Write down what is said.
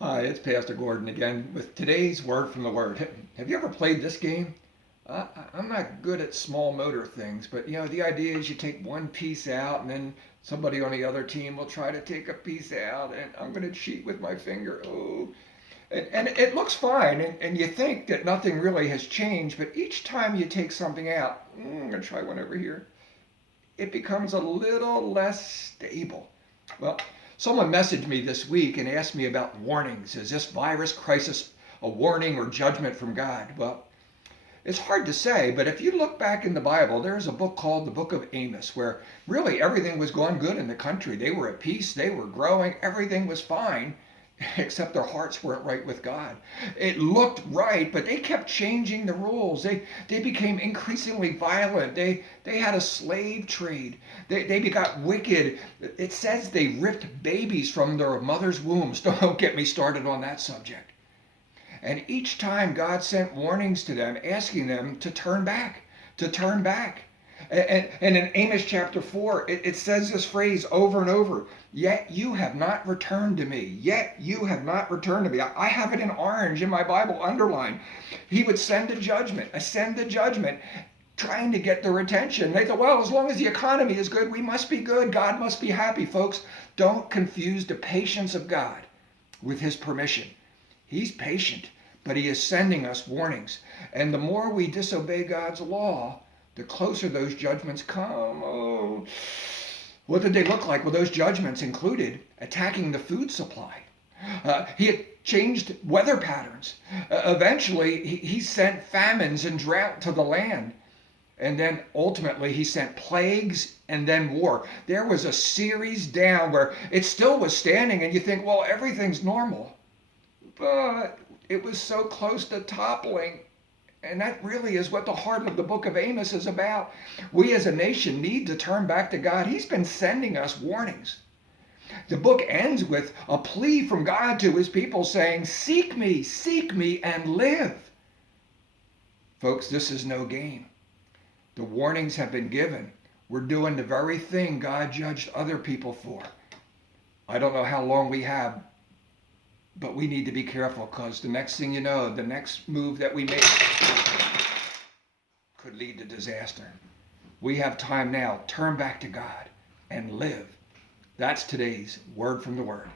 Hi, it's Pastor Gordon again with today's word from the Word. Have you ever played this game? I'm not good at small motor things, but the idea is you take one piece out and then somebody on the other team will try to take a piece out and I'm going to cheat with my finger. Oh, and it looks fine and you think that nothing really has changed, but each time you take something out, I'm going to try one over here, it becomes a little less stable. Well, someone messaged me this week and asked me about warnings. Is this virus crisis a warning or judgment from God? Well, it's hard to say, but if you look back in the Bible, there's a book called the Book of Amos where really everything was going good in the country. They were at peace, they were growing, everything was fine, except their hearts weren't right with God. It looked right, but they kept changing the rules. They became increasingly violent. They had a slave trade. They got wicked. It says they ripped babies from their mother's wombs. Don't get me started on that subject. And each time God sent warnings to them, asking them to turn back, to turn back. And in Amos chapter 4, it says this phrase over and over, yet you have not returned to me. Yet you have not returned to me. I have it in orange in my Bible underlined. He would send a judgment, trying to get their attention. They thought, well, as long as the economy is good, we must be good. God must be happy. Folks, don't confuse the patience of God with his permission. He's patient, but he is sending us warnings. And the more we disobey God's law, the closer those judgments come. Oh, what did they look like? Well, those judgments included attacking the food supply. He had changed weather patterns. Eventually, he sent famines and drought to the land. And then ultimately, he sent plagues and then war. There was a series down where it still was standing, and you think, well, everything's normal. But it was so close to toppling. And that really is what the heart of the book of Amos is about. We as a nation need to turn back to God. He's been sending us warnings. The book ends with a plea from God to his people saying, seek me, and live. Folks, this is no game. The warnings have been given. We're doing the very thing God judged other people for. I don't know how long we have, but we need to be careful because the next thing you know, the next move that we make could lead to disaster. We have time now. Turn back to God and live. That's today's word from the Word.